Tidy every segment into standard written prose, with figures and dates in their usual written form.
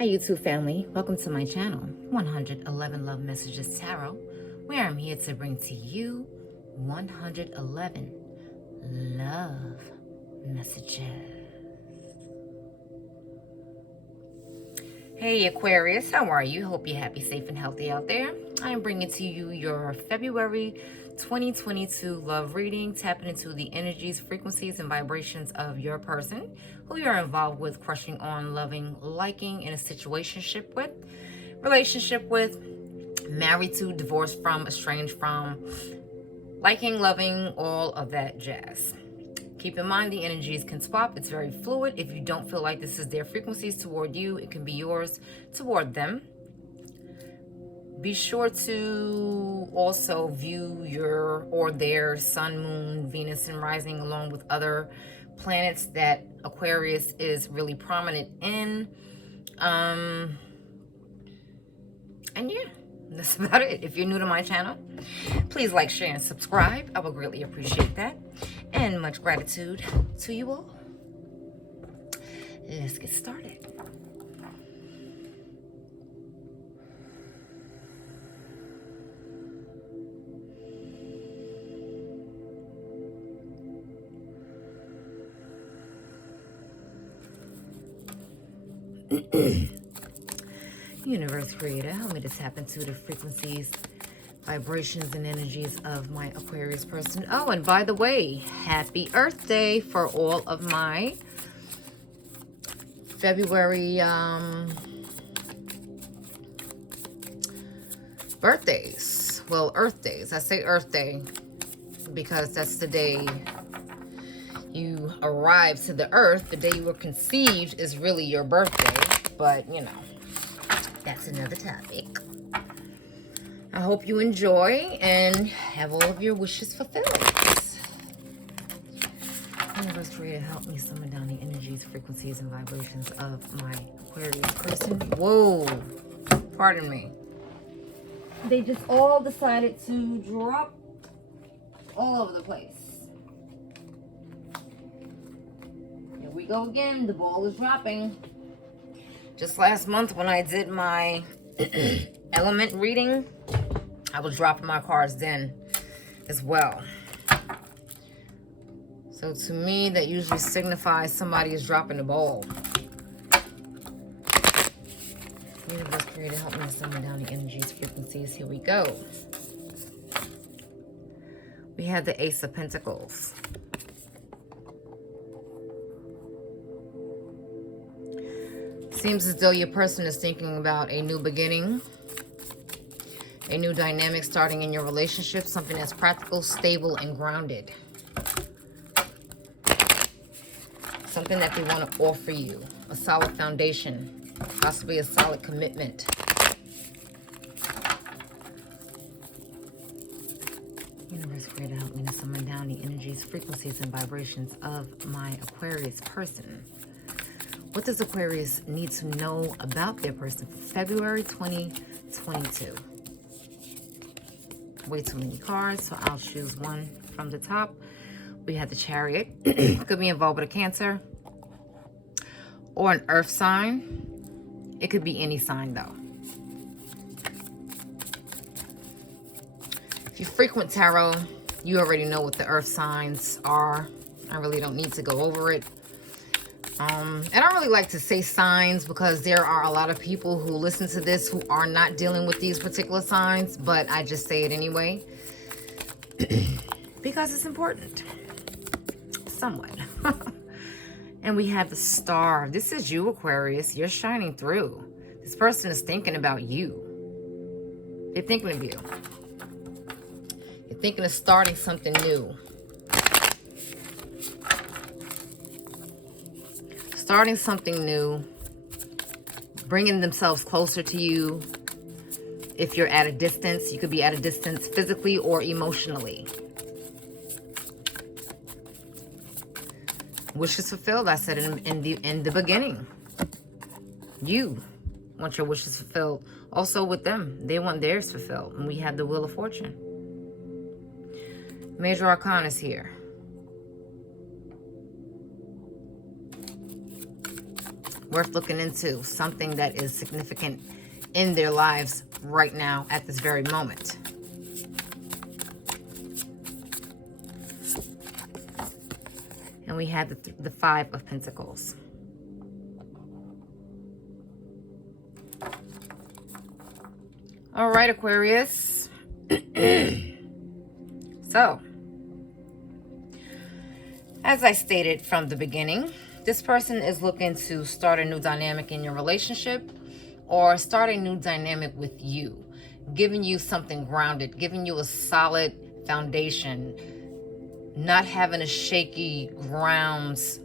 Hi YouTube family, welcome to my channel, 111 Love Messages Tarot, where I'm here to bring to you 111 love messages. Hey Aquarius, how are you? Hope you're happy, safe, and healthy out there. I am bringing to you your February 2022 love reading, tapping into the energies, frequencies, and vibrations of your person who you're involved with, crushing on, loving, liking, in a situationship with, relationship with, married to, divorced from, estranged from, liking, loving, all of that jazz. Keep in mind the energies can swap. It's very fluid. If you don't feel like this is their frequencies toward you, it can be yours toward them. Be sure to also view your or their sun, moon, Venus, and rising along with other planets that Aquarius is really prominent in. And yeah, that's about it. If you're new to my channel, please like, share, and subscribe. I would greatly appreciate that. And much gratitude to you all. Let's get started. Universe Creator, help me to tap into the frequencies, vibrations, and energies of my Aquarius person. Oh, and by the way, happy Earth Day for all of my February birthdays. Well, Earth Days. I say Earth Day because that's the day you arrive to the earth. The day you were conceived is really your birthday, but you know, that's another topic. I hope you enjoy and have all of your wishes fulfilled. Universe Creator, help me summon down the energies, frequencies, and vibrations of my Aquarius person. Whoa, pardon me. They just all decided to drop all over the place. Here we go again. The ball is dropping. Just last month when I did my element reading, I was dropping my cards then as well. So to me, that usually signifies somebody is dropping the ball. Universe Creator, help me summon down the energies, frequencies. Here we go. We have the Ace of Pentacles. Seems as though your person is thinking about a new beginning, a new dynamic starting in your relationship, something that's practical, stable, and grounded. Something that they want to offer you, a solid foundation, possibly a solid commitment. Universe Creator, help me to summon down the energies, frequencies, and vibrations of my Aquarius person. What does Aquarius need to know about their person for February 2022? Way too many cards, so I'll choose one from the top. We have the Chariot. Could be involved with a Cancer or an Earth sign. It could be any sign though. If you frequent tarot, you already know what the Earth signs are. I really don't need to go over it. And I don't really like to say signs because there are a lot of people who listen to this who are not dealing with these particular signs, but I just say it anyway because it's important. Somewhat. And we have the Star. This is you, Aquarius. You're shining through. This person is thinking about you. They're thinking of you. You're thinking of starting something new. Starting something new, bringing themselves closer to you. If you're at a distance, you could be at a distance physically or emotionally. Wishes fulfilled, I said in the beginning. You want your wishes fulfilled. Also with them, they want theirs fulfilled. And we have the Wheel of Fortune. Major Arcana is here. worth looking into, something that is significant in their lives right now at this very moment. And we have the Five of Pentacles. All right, Aquarius. So, as I stated from the beginning, this person is looking to start a new dynamic in your relationship, or start a new dynamic with you, giving you something grounded, giving you a solid foundation, not having a shaky grounds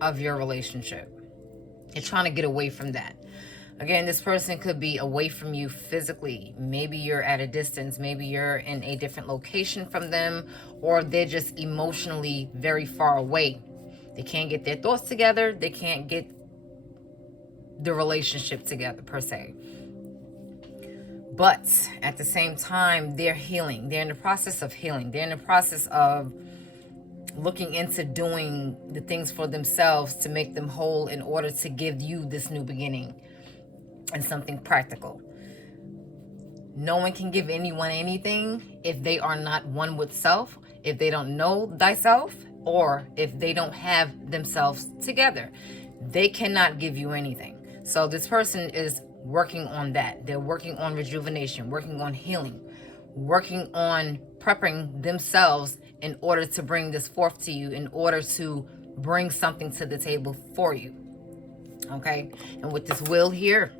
of your relationship. You're trying to get away from that. Again, this person could be away from you physically. Maybe you're at a distance. Maybe you're in a different location from them, or they're just emotionally very far away. They can't get their thoughts together. They can't get the relationship together per se. But at the same time, they're healing. They're in the process of healing. They're in the process of looking into doing the things for themselves to make them whole in order to give you this new beginning and something practical. No one can give anyone anything if they are not one with self, if they don't know thyself, or if they don't have themselves together. They cannot give you anything. So this person is working on that. They're working on rejuvenation, working on healing, working on prepping themselves in order to bring this forth to you, in order to bring something to the table for you. Okay? And with this wheel here,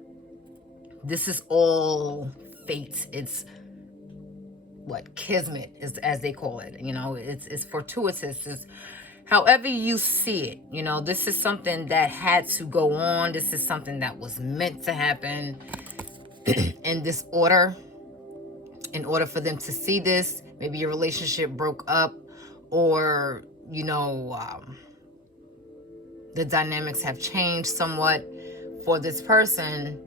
this is all fate. It's what kismet is, as they call it. You know, it's fortuitous. It's however you see it. You know, this is something that had to go on. This is something that was meant to happen in this order. In order for them to see this, maybe your relationship broke up, or you know, the dynamics have changed somewhat for this person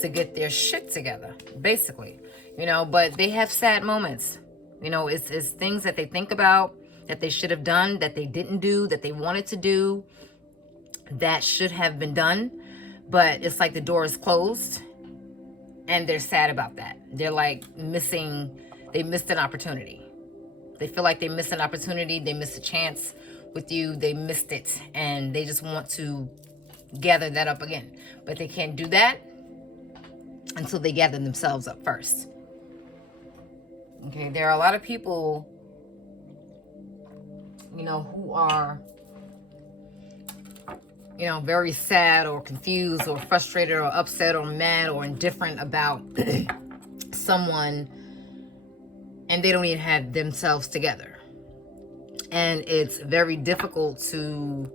to get their shit together, basically, you know. But they have sad moments, you know. It's things that they think about, that they should have done, that they didn't do, that they wanted to do, that should have been done, but it's like the door is closed, and they're sad about that. They're like they missed an opportunity. They feel like they missed an opportunity, they missed a chance with you, they missed it, and they just want to gather that up again. But they can't do that until they gather themselves up first. Okay, there are a lot of people, you know, who are, you know, very sad or confused or frustrated or upset or mad or indifferent about someone, and they don't even have themselves together. And it's very difficult to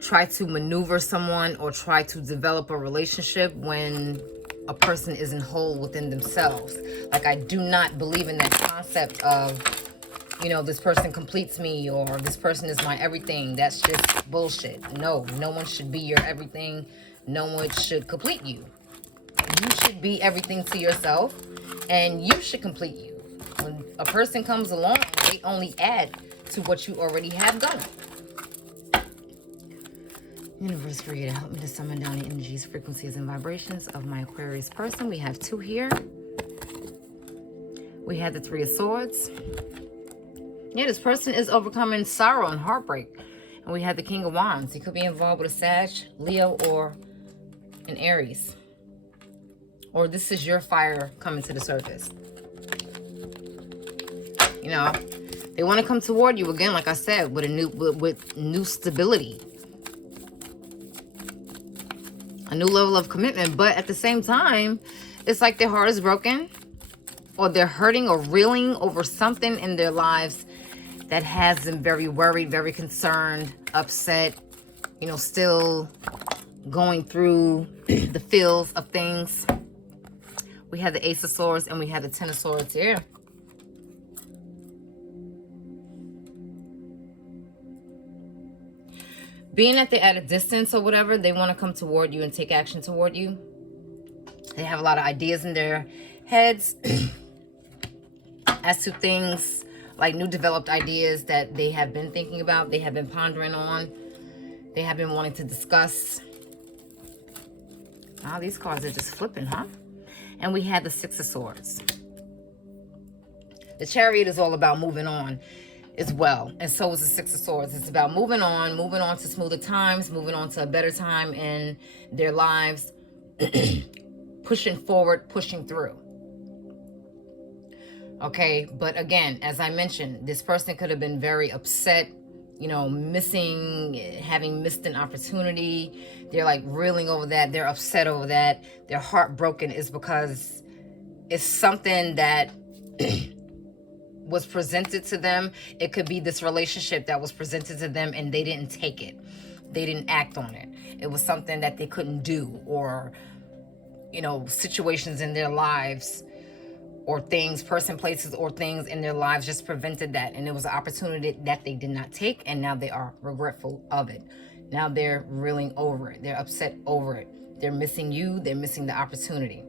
try to maneuver someone or try to develop a relationship when a person isn't whole within themselves. Like, I do not believe in that concept of, you know, this person completes me, or this person is my everything. That's just bullshit. No one should be your everything. No one should complete you. You should be everything to yourself, and you should complete you. When a person comes along, they only add to what you already have going. Universe Creator, help me to summon down the energies, frequencies, and vibrations of my Aquarius person. We have two here. We have the Three of Swords. Yeah, this person is overcoming sorrow and heartbreak. And we have the King of Wands. He could be involved with a Sag, Leo, or an Aries. Or this is your fire coming to the surface. You know, they want to come toward you again, like I said, with new stability. A new level of commitment. But at the same time, it's like their heart is broken, or they're hurting or reeling over something in their lives that has them very worried, very concerned, upset, you know, still going through the feels of things. We have the Ace of Swords and we have the Ten of Swords here. Being that they're at a distance or whatever, they want to come toward you and take action toward you. They have a lot of ideas in their heads as to things, like new developed ideas that they have been thinking about, they have been pondering on, they have been wanting to discuss. Wow, these cards are just flipping, huh? And we had the Six of Swords. The Chariot is all about moving on as well. And so is the Six of Swords. It's about moving on to smoother times, moving on to a better time in their lives, pushing forward, pushing through. Okay, but again, as I mentioned, this person could have been very upset, you know, having missed an opportunity. They're like reeling over that. They're upset over that. They're heartbroken is because it's something that was presented to them. It could be this relationship that was presented to them and they didn't take it. They didn't act on it. It was something that they couldn't do, or, you know, situations in their lives or things, places, or things in their lives just prevented that. And it was an opportunity that they did not take, and now they are regretful of it. Now they're reeling over it. They're upset over it. They're missing you. They're missing the opportunity.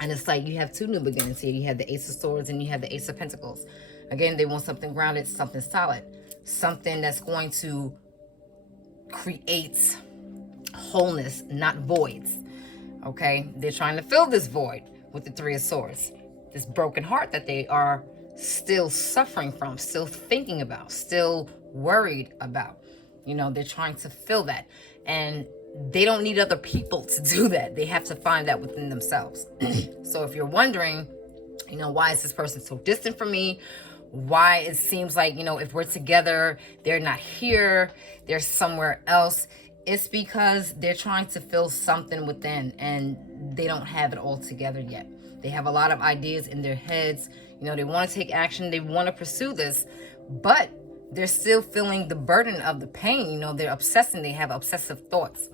And it's like you have two new beginnings here. You have the Ace of Swords and you have the Ace of Pentacles. Again, they want something grounded, something solid, something that's going to create wholeness, not voids. Okay? They're trying to fill this void with the Three of Swords. This broken heart that they are still suffering from, still thinking about, still worried about. You know, they're trying to fill that. And they don't need other people to do that. They have to find that within themselves. So if you're wondering, you know, why is this person so distant from me? Why it seems like, you know, if we're together, they're not here, they're somewhere else. It's because they're trying to fill something within and they don't have it all together yet. They have a lot of ideas in their heads. You know, they want to take action. They want to pursue this, but they're still feeling the burden of the pain. You know, they're obsessing. They have obsessive thoughts.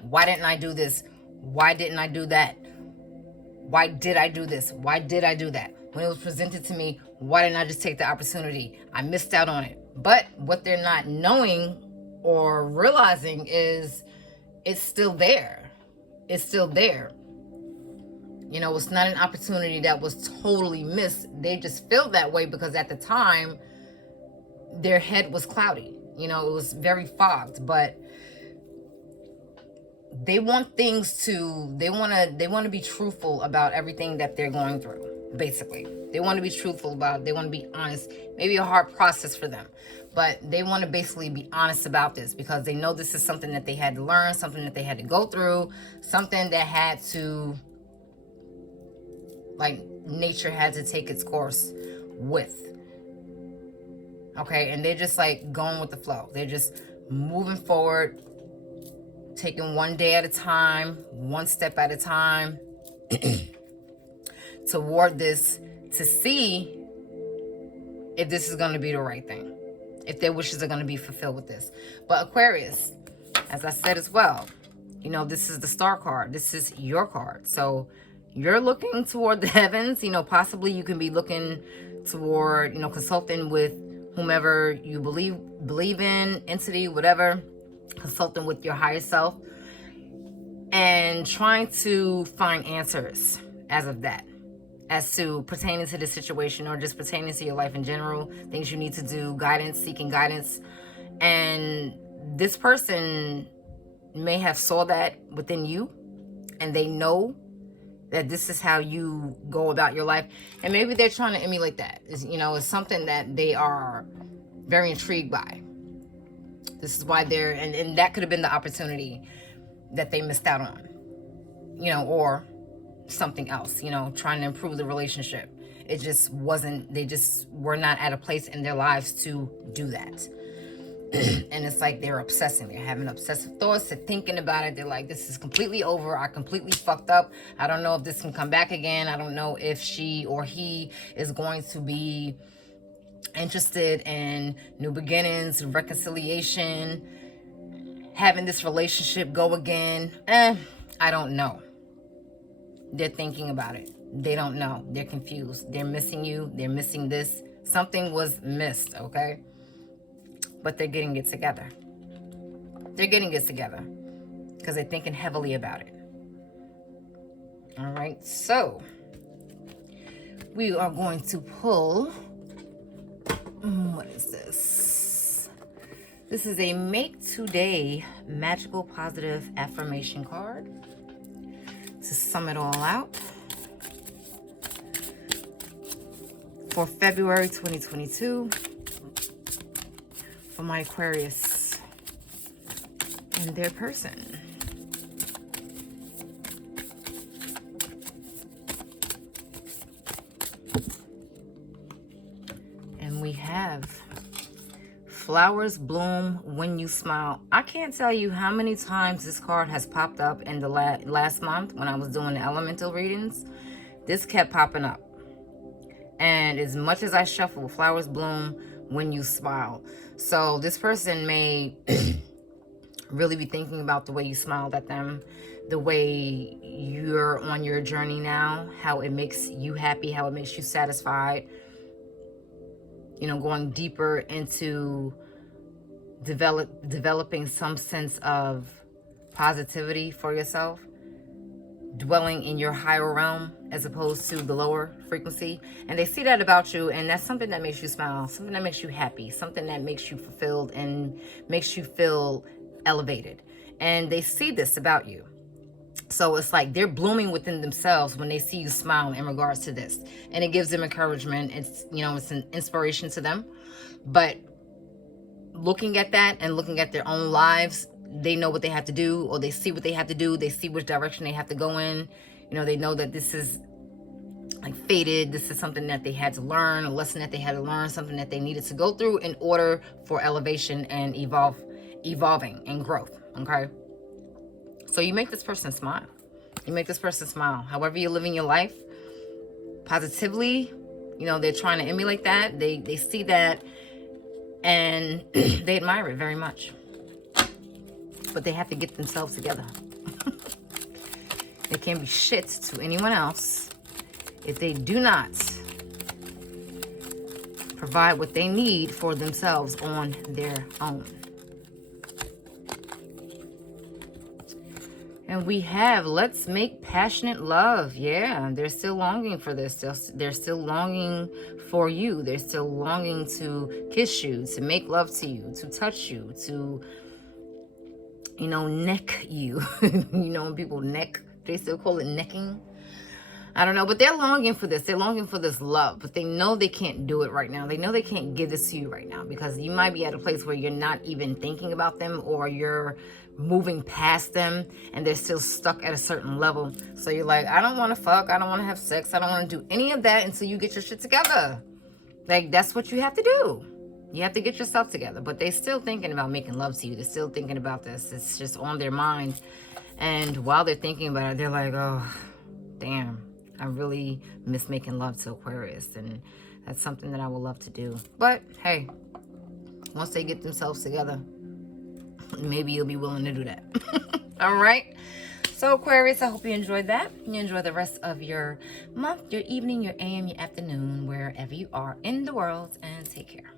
Why didn't I do this? Why didn't I do that? Why did I do this? Why did I do that? When it was presented to me, why didn't I just take the opportunity? I missed out on it. But what they're not knowing or realizing is it's still there. It's still there. You know, it's not an opportunity that was totally missed. They just feel that way because at the time, their head was cloudy. You know, it was very fogged. But they want things to, they want to be truthful about everything that they're going through, basically. They want to be truthful about it. They want to be honest. Maybe a hard process for them. But they want to basically be honest about this because they know this is something that they had to learn, something that they had to go through, something that had to, like, nature had to take its course with. Okay, and they're just like going with the flow. They're just moving forward, taking one day at a time, one step at a time toward this, to see if this is going to be the right thing, if their wishes are going to be fulfilled with this. But Aquarius, as I said as well, you know, this is the Star card. This is your card. So you're looking toward the heavens. You know, possibly you can be looking toward, you know, consulting with whomever you believe in, entity, whatever, consulting with your higher self and trying to find answers as of that, as to pertaining to the situation or just pertaining to your life in general, things you need to do, guidance, seeking guidance. And this person may have saw that within you and they know that this is how you go about your life. And maybe they're trying to emulate that. You know, it's something that they are very intrigued by. This is why they're, and that could have been the opportunity that they missed out on, you know, or something else, you know, trying to improve the relationship. It just wasn't, they just were not at a place in their lives to do that. And it's like they're obsessing. They're having obsessive thoughts. They're thinking about it. They're like, this is completely over. I completely fucked up. I don't know if this can come back again. I don't know if she or he is going to be interested in new beginnings, reconciliation, having this relationship go again. I don't know. They're thinking about it. They don't know. They're confused. They're missing you. They're missing this. Something was missed, okay? But they're getting it together. They're getting it together because they're thinking heavily about it. All right, so we are going to pull, what is this? This is a Make Today Magical Positive Affirmation card. sum it all out for February 2022 for my Aquarius and their person. And we have flowers bloom when you smile. I can't tell you how many times this card has popped up in the last month when I was doing the elemental readings. This kept popping up. And as much as I shuffle, flowers bloom when you smile. So this person may really be thinking about the way you smiled at them, the way you're on your journey now, how it makes you happy, how it makes you satisfied. You know, going deeper into developing some sense of positivity for yourself, dwelling in your higher realm as opposed to the lower frequency. And they see that about you, and that's something that makes you smile, something that makes you happy, something that makes you fulfilled and makes you feel elevated. And they see this about you. So it's like they're blooming within themselves when they see you smile in regards to this. And it gives them encouragement. It's, you know, it's an inspiration to them. But looking at that and looking at their own lives, they know what they have to do, or they see what they have to do. They see which direction they have to go in. You know, they know that this is like fated. This is something that they had to learn, a lesson that they had to learn, something that they needed to go through in order for elevation and evolving and growth. Okay. So you make this person smile. You make this person smile. However you're living your life, positively, you know, they're trying to emulate that. They see that and they admire it very much. But they have to get themselves together. They can't be shit to anyone else if they do not provide what they need for themselves on their own. And we have, let's make passionate love. Yeah, they're still longing for this. They're still longing for you. They're still longing to kiss you, to make love to you, to touch you, to, you know, neck you. You know, when people neck, they still call it necking. I don't know, but they're longing for this. They're longing for this love, but they know they can't do it right now. They know they can't give this to you right now because you might be at a place where you're not even thinking about them, or you're moving past them and they're still stuck at a certain level. So you're like, I don't want to fuck. I don't want to have sex. I don't want to do any of that until you get your shit together. Like, that's what you have to do. You have to get yourself together. But they're still thinking about making love to you. They're still thinking about this. It's just on their mind. And while they're thinking about it, they're like, oh, damn. I really miss making love to Aquarius, and that's something that I would love to do. But hey, once they get themselves together, maybe you'll be willing to do that. All right. So Aquarius, I hope you enjoyed that. You enjoy the rest of your month, your evening, your AM, your afternoon, wherever you are in the world, and take care.